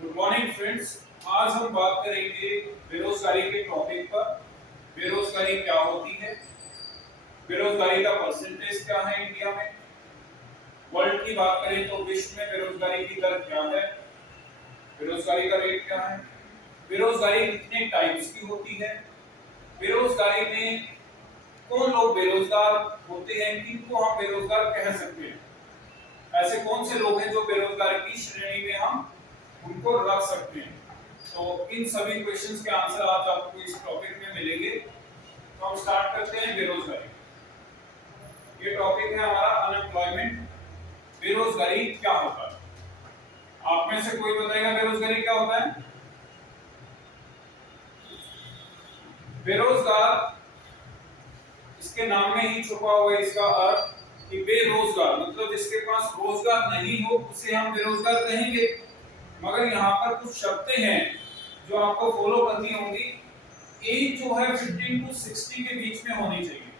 Good morning friends. आज हम बात करेंगे बेरोजगारी के टॉपिक पर। बेरोजगारी क्या होती है, बेरोजगारी का परसेंटेज क्या है इंडिया में, वर्ल्ड की बात करें तो विश्व में बेरोजगारी की दर क्या है, बेरोजगारी का रेट क्या है, बेरोजगारी कितने टाइप्स की होती है, बेरोजगारी में कौन लोग बेरोजगार होते हैं, किनको हम बेरोजगार कह सकते हैं, ऐसे कौन से लोग हैं जो बेरोजगार की श्रेणी में हम उनको रख सकते हैं। तो इन सभी क्वेश्चंस के आंसर आज आपको इस टॉपिक में मिलेंगे। तो हम स्टार्ट करते हैं बेरोजगारी। ये टॉपिक है हमारा अनएम्प्लॉयमेंट। बेरोजगारी क्या होता है? आप में से कोई बताएगा बेरोजगारी क्या होता है? बेरोजगार इसके नाम में ही छुपा हुआ है इसका अर्थ कि बेरोजगार मतलब जिसके पास रोजगार नहीं हो उसे हम बेरोजगार कहेंगे। मगर यहाँ पर कुछ शर्तें हैं जो आपको फॉलो करनी होंगी। एज जो है 15 टू 60 के बीच में होनी चाहिए।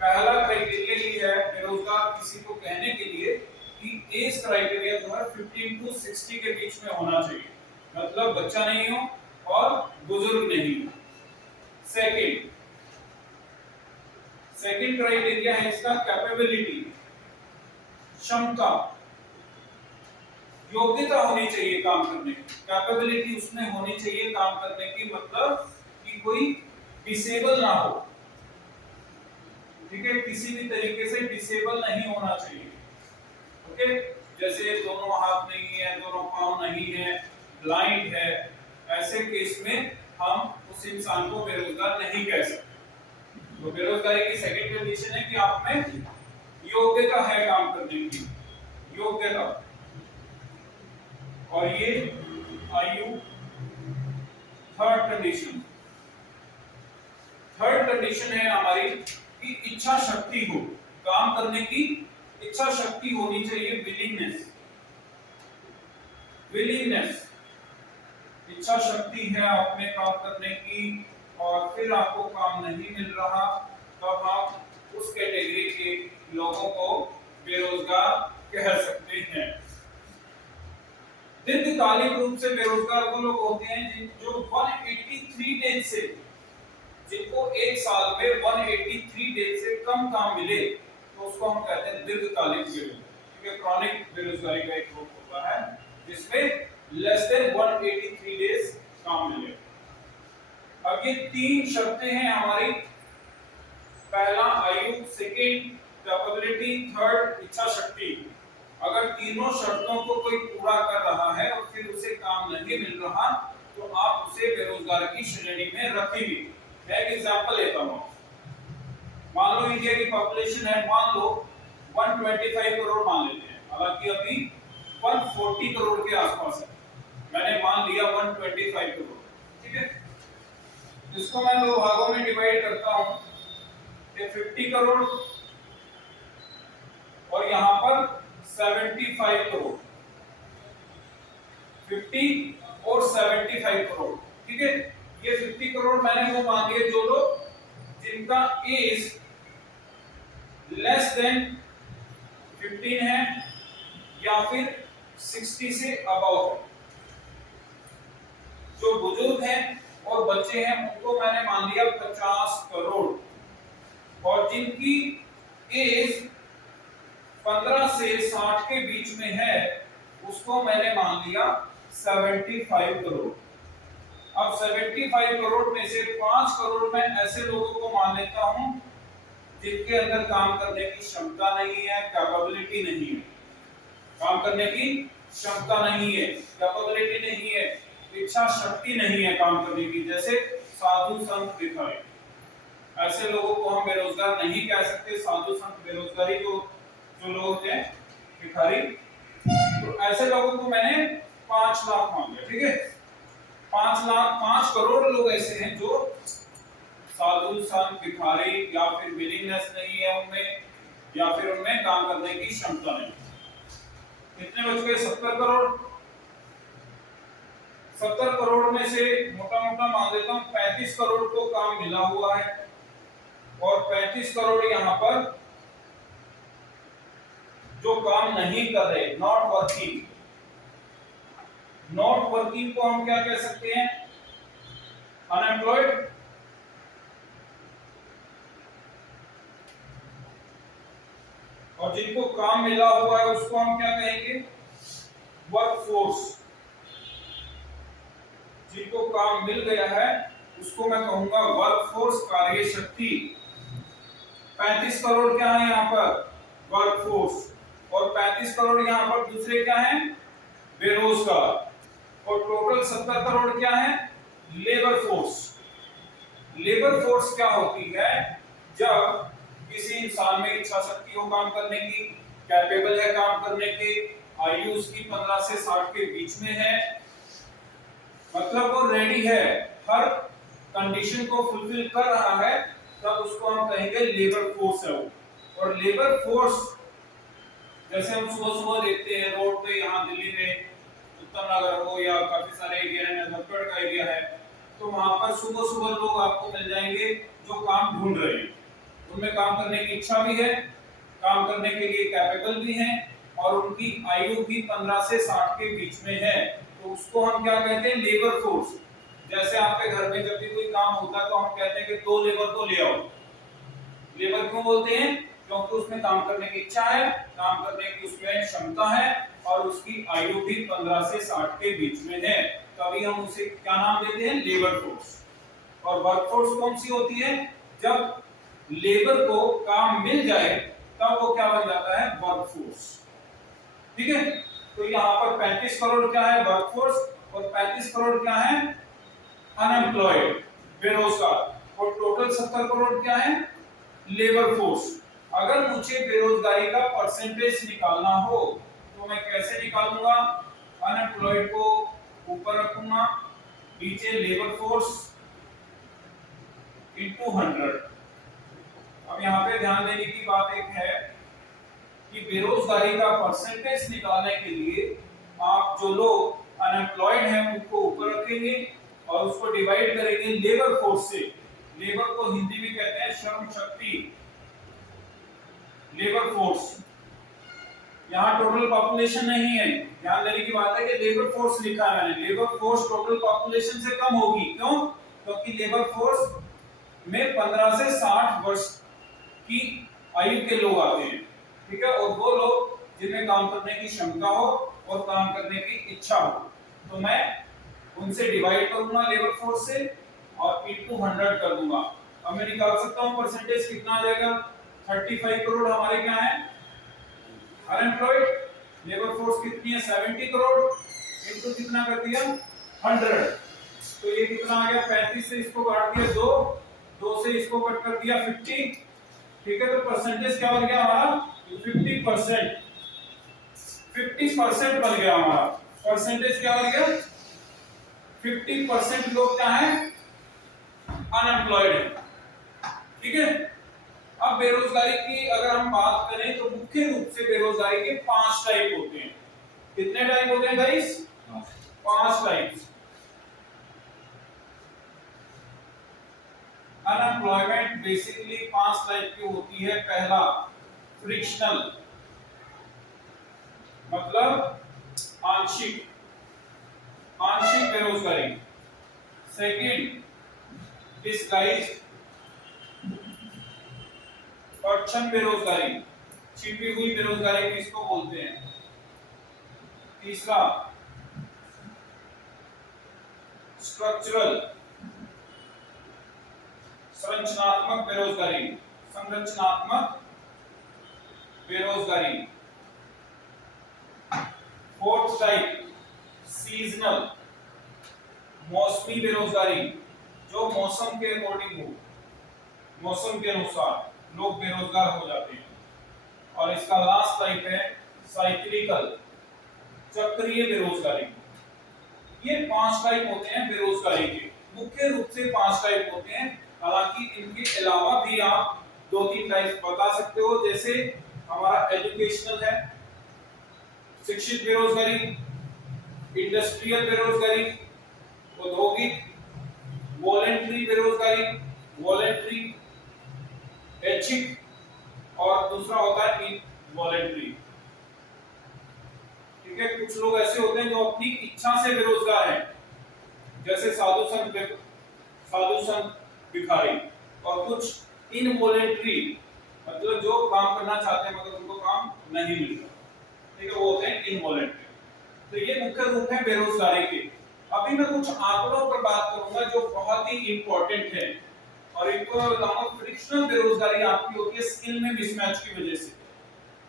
पहला क्राइटेरिया ये है बेरोजगार किसी को कहने के लिए कि एज क्राइटेरिया जो है 15 टू 60 के बीच में होना चाहिए, मतलब बच्चा नहीं हो और बुजुर्ग नहीं हो। सेकंड क्राइटेरिया है इसका कैपेबिलिटी, क्षमता, योग्यता होनी चाहिए काम करने की। कैपेबिलिटी उसमें होनी चाहिए काम करने की, मतलब कि कोई डिसेबल ना हो, ठीक है, किसी भी तरीके से डिसेबल नहीं होना चाहिए। ओके, जैसे दोनों हाथ नहीं है, दोनों पांव नहीं है, ब्लाइंड है, ऐसे केस में हम उस इंसान को बेरोजगार नहीं कह सकते। तो बेरोजगारी की सेकंड कंडीशन है कि आप में योग्यता है काम करने की, योग्यता। और ये आयु थर्ड कंडीशन है हमारी कि इच्छा शक्ति हो, काम करने की इच्छा शक्ति होनी चाहिए, विलिंगनेस। इच्छा शक्ति है आप में काम करने की और फिर आपको काम नहीं मिल रहा, तब आप उस कैटेगरी के लोगों को बेरोजगार कह सकते हैं। दीर्घकालिक रूप से बेरोजगार वो लोग होते हैं जो 183 डेज से, जिनको एक साल में 183 डेज से कम काम मिले तो उसको हम कहते हैं दीर्घकालिक बेरोजगारी। ठीक है, क्रॉनिक बेरोजगारी का एक रूप होता है जिसमें लेस देन 183 डेज काम मिले। अब ये तीन शर्तें हैं हमारी, पहला आयु, सेकंड कैपेबिलिटी, थर्ड इच्छा शक्ति। अगर तीनों शर्तों को कोई पूरा कर रहा है और फिर उसे काम नहीं मिल रहा तो आप उसे बेरोजगार की श्रेणी में रखेंगे। मैं एक एग्जांपल लेता हूं। मान लो इंडिया की पॉपुलेशन है, मान लो 125 करोड़ मान लेते हैं, हालांकि अभी 140 करोड़ के आसपास है, मैंने मान लिया 125 करोड़, ठीक है। इसको मैं दो भागों में डिवाइड करता हूं, 50 करोड़ और यहां पर 75 करोड़, 50 और 75 करोड़, ठीक है। ये 50 करोड़ मैंने वो मान लिए जो लोग जिनका एज लेस देन 15 है या फिर 60 से अबव है। जो बुजुर्ग हैं और बच्चे हैं उनको मैंने मान लिया 50 करोड़, और जिनकी एज 15 से 60 के बीच में है उसको मैंने मान लिया 75 करोड़। अब 75 करोड़ में से 5 करोड़ मैं ऐसे लोगों को मान लेता हूं जिनके अंदर काम करने की क्षमता नहीं है, कैपेबिलिटी नहीं है, काम करने की क्षमता नहीं है, कैपेबिलिटी नहीं है, इच्छा शक्ति नहीं है काम करने की, जैसे साधु संत भिखारी। ऐसे लोगों को हम बेरोजगार नहीं कह सकते। साधु संत बेरोजगारी को जो लोग हैं भिखारी, तो ऐसे लोगों को मैंने 5 लाख मान लिया, ठीक है। 5 करोड़ लोग ऐसे हैं जो साधु संत भिखारी या फिर विलिंगनेस नहीं है उनमें, या फिर उनमें काम करने की क्षमता नहीं। कितने बच गए? 70 करोड़। 70 करोड़ में से मोटा मोटा मान लेता हूं 35 करोड़ को काम मिला हुआ है और 35 करोड़ यहां पर जो काम नहीं कर रहे, नॉट वर्किंग, नॉट वर्किंग को हम क्या कह सकते हैं? अनएम्प्लॉयड। और जिनको काम मिला हुआ है उसको हम क्या कहेंगे? वर्कफोर्स। जिनको काम मिल गया है उसको मैं कहूंगा वर्कफोर्स, कार्य शक्ति। 35 करोड़ क्या है यहाँ पर? वर्कफोर्स। और 35 करोड़ यहाँ पर दूसरे क्या हैं? बेरोजगार। और टोटल 70 करोड़ क्या है? Labour force. लेबर फोर्स क्या होती है? जब किसी इंसान में इच्छा शक्ति हो काम करने की, कैपेबल है काम करने के, आयु उसकी 15 से 60 के बीच में है, मतलब वो रेडी है, हर कंडीशन को फुलफिल कर रहा है, तब उसको हम कहेंगे लेबर फोर्स है वो। और लेबर फोर्स जैसे हम सुबह सुबह देखते हैं रोड पे, यहाँ दिल्ली में उत्तम नगर हो या काफी सारे एरिया है, नजफगढ़ का एरिया है, तो वहां पर सुबह सुबह लोग आपको मिल जाएंगे जो काम ढूंढ रहे हैं। उनमें काम करने की इच्छा भी है, काम करने के लिए कैपेबल भी हैं, और उनकी आयु भी 15 से 60 के बीच में है, तो उसको हम क्या कहते हैं? Labour force. जैसे आपके घर में जब भी कोई काम होता है तो हम कहते हैं कि 2 लेबर को ले आओ। लेबर क्यों बोलते हैं? क्योंकि उसमें काम करने की इच्छा है, काम करने की उसमें क्षमता है, और उसकी आयु भी 15 से 60 के बीच में है, तभी हम उसे क्या नाम देते हैं? Labour force. और वर्कफोर्स कौन सी होती है? जब लेबर को काम मिल जाए तब वो क्या बन जाता है? वर्कफोर्स। ठीक है, तो यहाँ पर 35 करोड़ क्या है? वर्कफोर्स। और 35 करोड़ क्या है? अनएम्प्लॉयड, बेरोजगार। और टोटल 70 करोड़ क्या है? Labour force. अगर मुझे बेरोजगारी का परसेंटेज निकालना हो तो मैं कैसे निकालूंगा? अनएम्प्लॉयड को ऊपर रखूंगा, नीचे लेबर फोर्स इनटू 100। अब यहाँ पे ध्यान देने की बात एक है कि बेरोजगारी का परसेंटेज निकालने के लिए आप जो लोग अनएम्प्लॉयड हैं उनको ऊपर रखेंगे और उसको डिवाइड करेंगे लेबर फोर्स से। लेबर को हिंदी में कहते हैं श्रम शक्ति, लेबर फोर्स। यहाँ टोटल पॉपुलेशन नहीं है, ध्यान देने की बात है कि लेबर फोर्स लिखा है मैंने। लेबर फोर्स टोटल पॉपुलेशन से कम होगी, क्यों? क्योंकि लेबर फोर्स में 15 से 60 वर्ष की आयु के लोग आते हैं, ठीक है, और वो लोग जिनमें काम करने की क्षमता हो और काम करने की इच्छा हो, तो मैं उनसे डिवाइड करूंगा लेबर फोर्स से और इनटू 100 कर दूंगा। अब मैं निकाल सकता हूं परसेंटेज कितना आ जाएगा? 35 करोड़ हमारे क्या है? अनएम्प्लॉयड। लेबर फोर्स कितनी है? 70 करोड़। इनटू कितना कर दिया? 100। तो ये कितना आ गया? 35 से इसको काट दिया 2, 2 से इसको कट कर दिया 50। ठीक है, तो परसेंटेज क्या बन गया हमारा? 50%। 50% बन गया हमारा। परसेंटेज क्या बन गया? 50% लोग क्या है? अनएम्प्लॉयड है। ठीक है, अब बेरोजगारी की अगर हम बात करें तो मुख्य रूप से बेरोजगारी के 5 टाइप होते हैं। कितने टाइप होते हैं guys? 5 types. Unemployment basically 5 type की होती है। पहला फ्रिक्शनल, मतलब आंशिक, आंशिक बेरोजगारी। सेकंड डिस्गाइज्ड, परछन बेरोजगारी, छिपी हुई बेरोजगारी भी इसको बोलते हैं। तीसरा स्ट्रक्चरल, संरचनात्मक बेरोजगारी, संरचनात्मक बेरोजगारी। फोर्थ टाइप सीजनल, मौसमी बेरोजगारी, जो मौसम के अकॉर्डिंग हो, मौसम के अनुसार लोग बेरोजगार हो जाते हैं। और इसका लास्ट टाइप है साइक्लिकल, चक्रीय बेरोजगारी। ये 5 टाइप होते हैं बेरोजगारी के, मुख्य रूप से 5 टाइप होते हैं। हालांकि इनके अलावा भी आप 2-3 टाइप बता सकते हो, जैसे हमारा एजुकेशनल है, शिक्षित बेरोजगारी, इंडस्ट्रियल बेरोजगारी, औद्योगिक, वॉलेंटरी बेरोजगारी, वॉलेंटरी, ऐच्छिक, और दूसरा होता है इनवॉलेंटरी। ठीक है। कुछ लोग ऐसे होते हैं जो अपनी इच्छा से बेरोजगार हैं, जैसे साधु संत भिखारी, और कुछ इनवॉलेंट्री, मतलब जो काम करना चाहते हैं मगर उनको काम नहीं मिलता, ठीक है, वो होते हैं इनवॉलेंट्री। तो ये मुख्य रूप है बेरोजगारी के। अभी मैं कुछ आंकड़ों पर बात करूंगा जो बहुत ही इंपॉर्टेंट है, और इनको मैं बताऊंगा। फ्रिक्शनल बेरोजगारी आपकी होती है स्किल में मिसमैच की वजह से।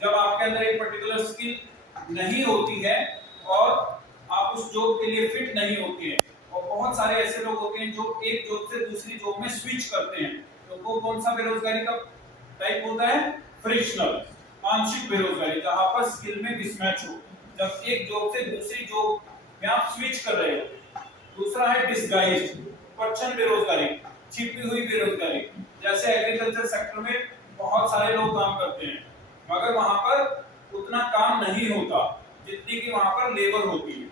जब आपके अंदर एक पर्टिकुलर स्किल नहीं होती है और आप उस जॉब के लिए फिट नहीं होते हैं, और बहुत सारे ऐसे लोग होते हैं जो एक जॉब से दूसरी जॉब में स्विच करते हैं, तो वो कौन सा बेरोजगारी का टाइप होता है? फ्रिक्शनल, आंशिक बेरोजगारी, जहां पर स्किल में मिसमैच हो, जब एक जॉब से दूसरी जॉब में आप स्विच कर रहे हो। दूसरा है डिसगाइज्ड, परछन बेरोजगारी, छिपी हुई बेरोजगारी, जैसे एग्रीकल्चर सेक्टर में बहुत सारे लोग काम करते हैं मगर वहां पर उतना काम नहीं होता जितनी कि वहां पर लेबर होती है,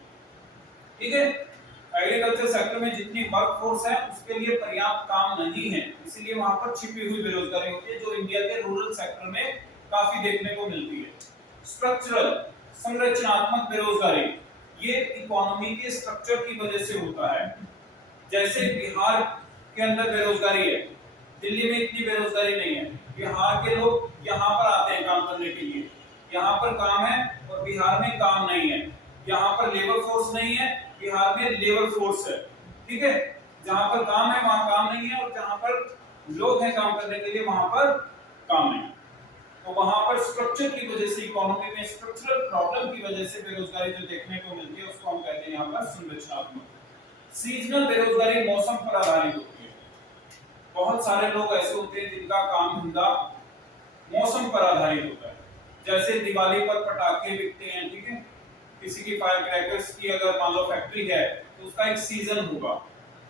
ठीक है। एग्रीकल्चर सेक्टर में जितनी वर्क फोर्स है उसके लिए पर्याप्त काम नहीं है, इसीलिए वहां पर छिपी हुई बेरोजगारी होती है, जो इंडिया के रूरल सेक्टर में काफी देखने को मिलती है। स्ट्रक्चरल, संरचनात्मक बेरोजगारी, ये इकोनॉमी के स्ट्रक्चर की वजह से होता है। जैसे बिहार के अंदर बेरोजगारी है, दिल्ली में इतनी बेरोजगारी नहीं है। बिहार के लोग यहाँ पर आते हैं काम करने के लिए, यहाँ पर काम है और बिहार में काम नहीं है। यहाँ पर लेबर फोर्स नहीं है, बिहार में लेबर फोर्स है, ठीक है। जहाँ पर काम है वहाँ काम नहीं है, और जहाँ पर लोग हैं काम करने के लिए वहाँ पर काम नहीं। तो वहाँ पर स्ट्रक्चर की वजह से, इकोनॉमी में स्ट्रक्चरल प्रॉब्लम की वजह से बेरोजगारी जो देखने को मिलती है उसको हम कहते हैं यहाँ पर संरचनात्मक। सीजनल बेरोजगारी मौसम पर आधारित होती है। बहुत सारे लोग ऐसे होते हैं जिनका काम धंधा मौसम पर आधारित होता है, जैसे दिवाली पर पटाखे बिकते हैं, ठीक है, किसी की फायर क्रैकर्स की अगर मान लो फैक्ट्री है तो उसका एक सीजन होगा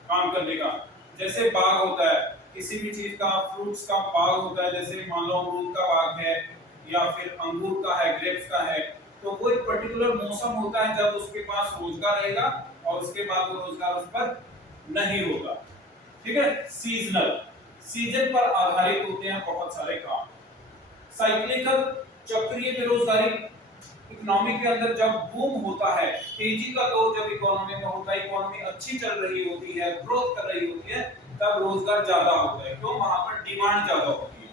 काम करने का। जैसे बाग होता है, किसी भी चीज का, फ्रूट्स का बाग होता है, जैसे मान लो अमरूद का बाग है या फिर अंगूर का है, ग्रेप्स का है, तो वो एक पर्टिकुलर मौसम होता है जब उसके पास रोजगार रहेगा और उसके बाद वो रोजगार उस पर नहीं होगा, ठीक है। सीजनल, सीजन पर आधारित होते हैं बहुत सारे काम। साइक्लिकल, चक्रीय बेरोजगारी, इकोनॉमी के अंदर जब बूम होता है, तेजी का दौर जब इकोनॉमी में होता है, इकोनॉमी अच्छी चल रही होती है, ग्रोथ कर रही होती है, तब रोजगार ज्यादा होता है। क्यों? वहां पर डिमांड ज्यादा होती है,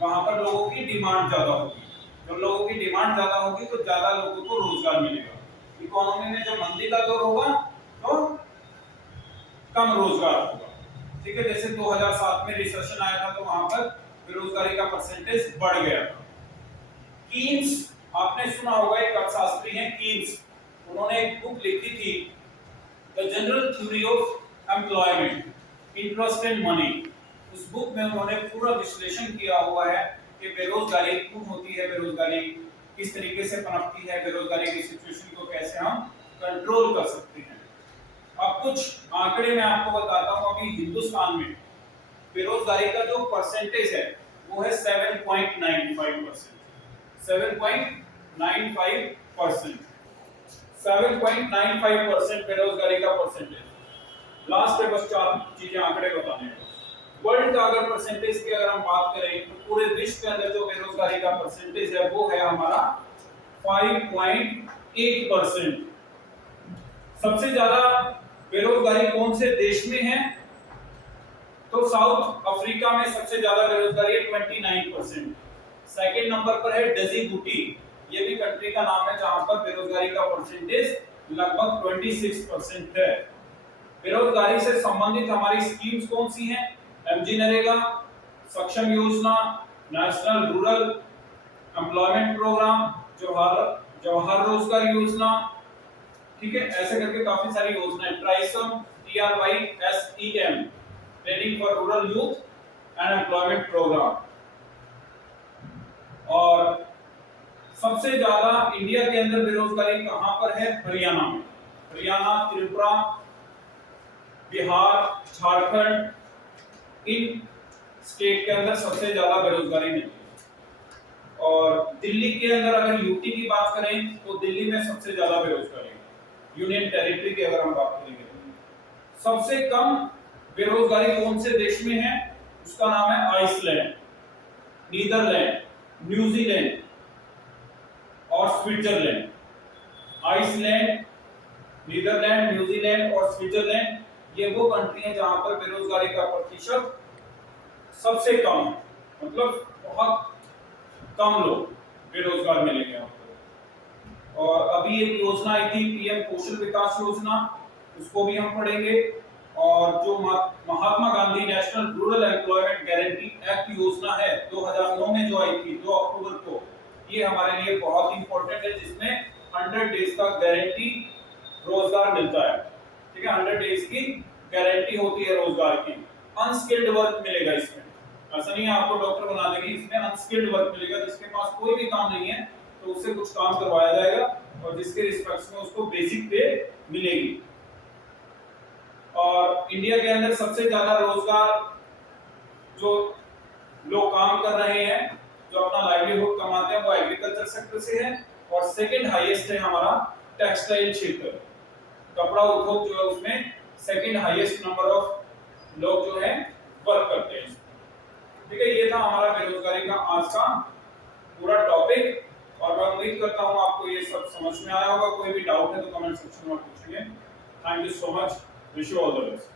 वहां पर लोगों की डिमांड ज्यादा होगी। जब लोगों की डिमांड ज्यादा होगी तो ज्यादा लोगों को रोजगार मिलेगा। इकोनॉमी में जब मंदी का दौर होगा तो कम रोजगार होगा, ठीक है। जैसे 2007 में रिसेशन आया था तो वहां पर बेरोजगारी का परसेंटेज बढ़ गया था। कीन्स, आपने सुना होगा, एक अर्थशास्त्री हैं कीन्स, उन्होंने एक बुक लिखी थी the general theory of employment, interest and money. उस बुक में उन्होंने पूरा विश्लेषण किया हुआ है कि बेरोजगारी क्यों होती है, बेरोजगारी किस तरीके से पनपती है, बेरोजगारी की सिचुएशन को कैसे हम कंट्रोल कर सकते हैं। अब कुछ आंकड़े मैं आपको बताता हूं। अभी हिंदुस्तान में बेरोजगारी का जो परसेंटेज है वो है 7.95%। 7.95%, 7.95% बेरोजगारी का परसेंटेज। लास्ट पे बस चार चीजें आंकड़े बताने हैं। वर्ल्ड का अगर परसेंटेज की अगर हम बात करें तो पूरे विश्व के अंदर जो बेरोजगारी का परसेंटेज है वो है हमारा 5.8%। सबसे ज्यादा बेरोजगारी कौन से देश में है? तो साउथ अफ्रीका में सबसे ज्यादा बेरोजगारी है 29%। सेकंड नंबर पर है डजीबुटी, ये भी कंट्री का नाम है जहां पर बेरोजगारी का परसेंटेज लगभग 26% है। बेरोजगारी से संबंधित हमारी स्कीम्स कौन सी हैं? एमजी नरेगा, सक्षम योजना, national rural employment programme, Jawahar Rozgar Yojana, ठीक है, ऐसे करके काफी सारी योजनाएं। TRYSEM, TRYSEM, training for rural youth and employment programme. और सबसे ज्यादा इंडिया के अंदर बेरोजगारी कहां पर है? हरियाणा में। हरियाणा, त्रिपुरा, बिहार, झारखंड, इन स्टेट के अंदर सबसे ज्यादा बेरोजगारी मिलती है। और दिल्ली के अंदर अगर यूटी की बात करें तो दिल्ली में सबसे ज्यादा बेरोजगारी है। यूनियन टेरिटरी की अगर हम बात करेंगे सबसे कम बेरोजगारी कौन से देश में है? उसका नाम है आइसलैंड, नीदरलैंड, न्यूजीलैंड और स्विट्जरलैंड। आइसलैंड, नीदरलैंड, न्यूजीलैंड और स्विट्जरलैंड ये वो कंट्री हैं जहां पर बेरोजगारी का प्रतिशत सबसे कम है, मतलब बहुत कम लोग बेरोजगार मिलेंगे आपको। और अभी एक योजना आई थी पीएम कौशल विकास योजना, उसको भी हम पढ़ेंगे। और जो Mahatma Gandhi national rural employment guarantee act योजना है 2009 में जो आई थी 2 अक्टूबर को, ये हमारे लिए बहुत इंपॉर्टेंट है, जिसमें 100 डेज का गारंटी रोजगार मिलता है। ठीक है, 100 डेज की गारंटी होती है रोजगार की। अनस्किल्ड वर्क मिलेगा इसमें, ऐसा नहीं है आपको डॉक्टर बना देंगे, इसमें अनस्किल्ड वर्क मिलेगा, जिसके पास कोई भी काम नहीं है तो उससे कुछ काम करवाया जाएगा और जिसके रिस्पेक्ट में उसको बेसिक पे मिलेगी। और इंडिया के अंदर सबसे ज्यादा रोजगार जो लोग काम कर रहे हैं, जो अपना लाइवलीहुड कमाते हैं, वो एग्रीकल्चर सेक्टर से है। और सेकंड हाईएस्ट है हमारा टेक्सटाइल क्षेत्र, कपड़ा उद्योग जो है उसमें सेकंड हाईएस्ट नंबर ऑफ लोग जो है वर्क करते हैं। ठीक है, ये था हमारा बेरोजगारी का आज का पूरा टॉपिक, और मैं उम्मीद करता हूँ आपको ये सब समझ में आया होगा। कोई भी डाउट है तो कमेंट सेक्शन में पूछिए। Thank you so much, wish you all the best.